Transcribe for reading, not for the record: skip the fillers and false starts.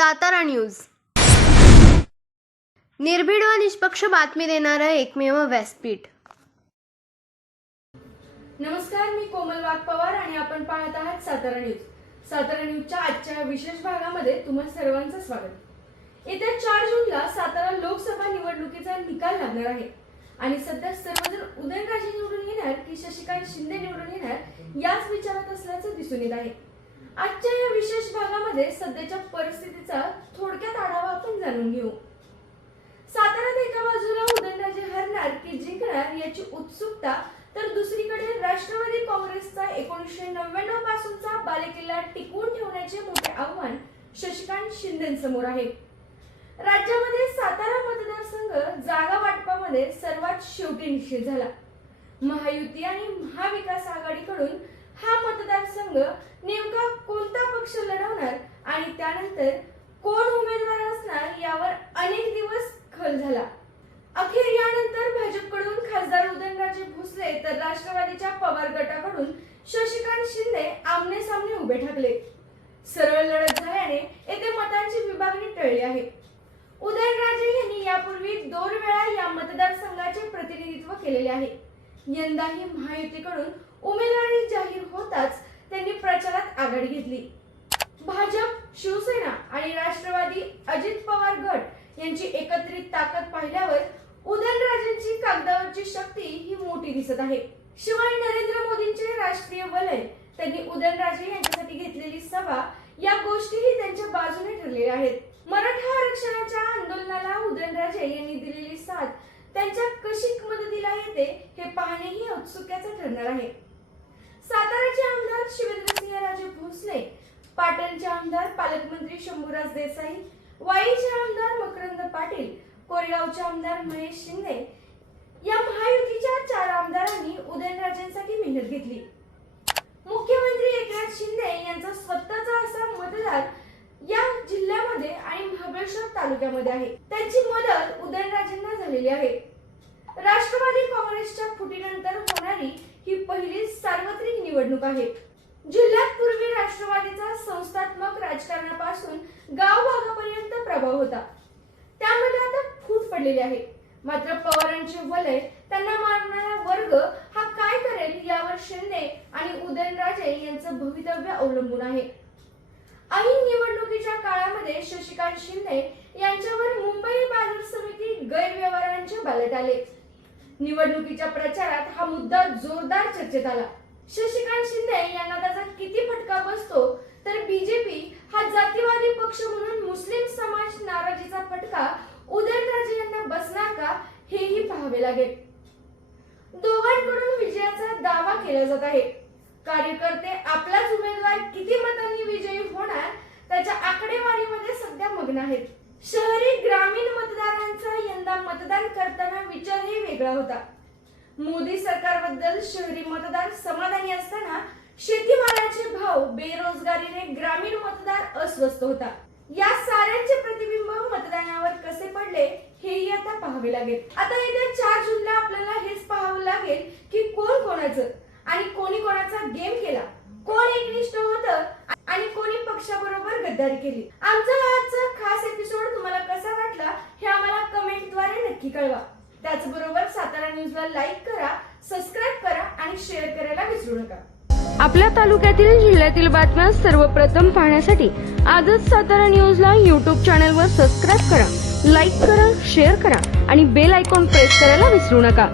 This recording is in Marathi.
सातारा न्यूज, निर्भीड व निष्पक्ष बातमी देणारा एकमेव व्यासपीठ। नमस्कार, मी कोमल वाघपवार आणि आपण पाहत आहात सातारा न्यूज। सातारा न्यूजच्या आजच्या विशेष भागामध्ये तुम्हा सर्वांचं स्वागत। येत्या 4 जूनला सातारा लोकसभा निवडणुकीचा निकाल लागणार आहे आणि सध्या सर्वजण उदयनराजे निवडून येणार की शशिकांत शिंदे निवडून येणार याच विचारात असल्याचं दिसून येत आहे। आजच्या या विशेष भागामध्ये सध्याच्या परिस्थितीचा थोडक्यात आढावा आपण जाणून घेऊ। साताऱ्यात एका बाजूला उदयनराजे हरणार की जिंकणार याची उत्सुकता, तर दुसरीकडे राष्ट्रवादी काँग्रेसचा 1999 पासूनचा बालेकिल्ला टिकवून ठेवण्याचे मोठे आव्हान शशिकांत शिंदेंसमोर आहे। राज्यामध्ये सातारा मतदारसंघ जागा वाटपामध्ये सर्वात शेवटी निश्चित झाला। महायुती आणि महाविकास आघाडीकडून हा मतदारसंघ नेमका कोणता पक्ष लढवणार आणि त्यानंतर कोण उमेदवार असणार यावर अनेक दिवस खल झाला। अखेर यानंतर भाजपकडून खासदार उदयनराजे भोसले तर राष्ट्रवादीच्या पवार गटाकडून शशिकांत शिंदे आमने सामने उभे ठाकले। सरळ लढत झाल्याने येथे मतांची विभागणी टळली आहे। उदयनराजे यांनी यापूर्वी 2 वेळा या मतदारसंघाचे प्रतिनिधित्व केलेले आहे। यंदाही महायुतीकडून उमेदवारी जाहीर होताच त्यांनी प्रचारात आघाडी घेतली। भाजप, शिवसेना आणि राष्ट्रवादी अजित पवार गट यांची एकत्रित ताकद पाहिल्यावर उदयनराजेंची कागदावरची शक्ती ही मोठी दिसत आहे। शिवाय नरेंद्र मोदींचे राष्ट्रीय वलय, त्यांनी उदयनराजे यांच्यासाठी घेतलेली सभा या गोष्टीही त्यांच्या बाजूने ठरलेल्या आहेत। मराठा आरक्षणाच्या आंदोलनाला उदयनराजे यांनी दिलेली साथ त्यांच्या कशी मदतीला येते हे पाहणेही औत्सुक्याचे ठरणार आहे। साताराचे आमदार शिवेंद्रसिंहराजे भोसले, पाटणचे आमदार पालकमंत्री शंभूराज देसाई, वाईचे आमदार मकरंद पाटील, कोरेगावचे आमदार महेश शिंदे या महायुतीच्या 4 आमदारांनी उदयनराजेंसाठी मेहनत घेतली। मुख्यमंत्री एकनाथ शिंदे यांचा स्वतःचा असा मतदार या जिल्ह्यामध्ये आणि महाबळेश्वर तालुक्यामध्ये आहे। त्यांची मदत उदयनराजेंना झालेली आहे। राष्ट्रवादी काँग्रेसच्या फुटीनंतर होणारी ही पहिली सार्वत्रिक निवडणूक आहे। जिल्ह्यात पूर्वी राष्ट्रवादीचा संस्थात्मक राजकारणापासून गाव भागापर्यंत प्रभाव होता, त्यामध्ये आता फूट पडलेली आहे। मात्र पवारांचे वलय, त्यांना मारणारा वर्ग हा काय करेल यावर शिंदे आणि उदयनराजे यांचं भवितव्य अवलंबून आहे। ऐन निवडणुकीच्या काळामध्ये शशिकांत शिंदे यांच्यावर मुंबई बाजार समिती गैरव्यवहारांचे बालट आले। निवडणुकीच्या प्रचारात हा मुद्दा जोरदार चर्चेत आला। शशिकांत शिंदे यांना त्याचा किती फटका बसतो, तर बीजेपी हा जातीवादी पक्ष म्हणून मुस्लिम समाज नाराजीचा फटका उदयनराजे यांना बसणार का हेही पाहावे लागेल। दोघांकडून विजयाचा दावा केला जात आहे। कार्यकर्ते आपलाच उमेदवार किती मतांनी विजयी होणार त्याच्या आकडेवारीमध्ये सध्या मग्न आहेत। शहरी ग्रामीण मतदारांचा यंदा मतदान करताना विचारही वेगळा होता। मोदी सरकारबद्दल शहरी मतदार समाधानी असताना शेतीमालाचे भाव, बेरोजगारीने ग्रामीण मतदार अस्वस्थ होता। या साऱ्यांचे प्रतिबिंब मतदानावर कसे पडले हेही आता पाहावे लागेल। आता येत्या 4 जूनला आपल्याला हेच पाहावं लागेल की कोण कोणाचं आणि कोणी कोणाचा गेम केला, कोण एकनिष्ठ होतं आणि कोणी पक्षाबरोबर गद्दारी केली। आमचा आजचा खास एपिसोड तुम्हाला कसा वाटला हे आम्हाला कमेंटद्वारे नक्की कळवा। त्याचबरोबर सातारा न्यूजला लाईक करा, सबस्क्राइब करा आणि शेअर करायला विसरू नका। आपल्या तालुक्यातील जिल्ह्यातील बातम्या सर्वप्रथम पाहण्यासाठी आजच सातारा न्यूजला YouTube चॅनलवर सबस्क्राइब करा, लाईक करा, शेअर करा आणि बेल आयकॉन प्रेस करायला विसरू नका।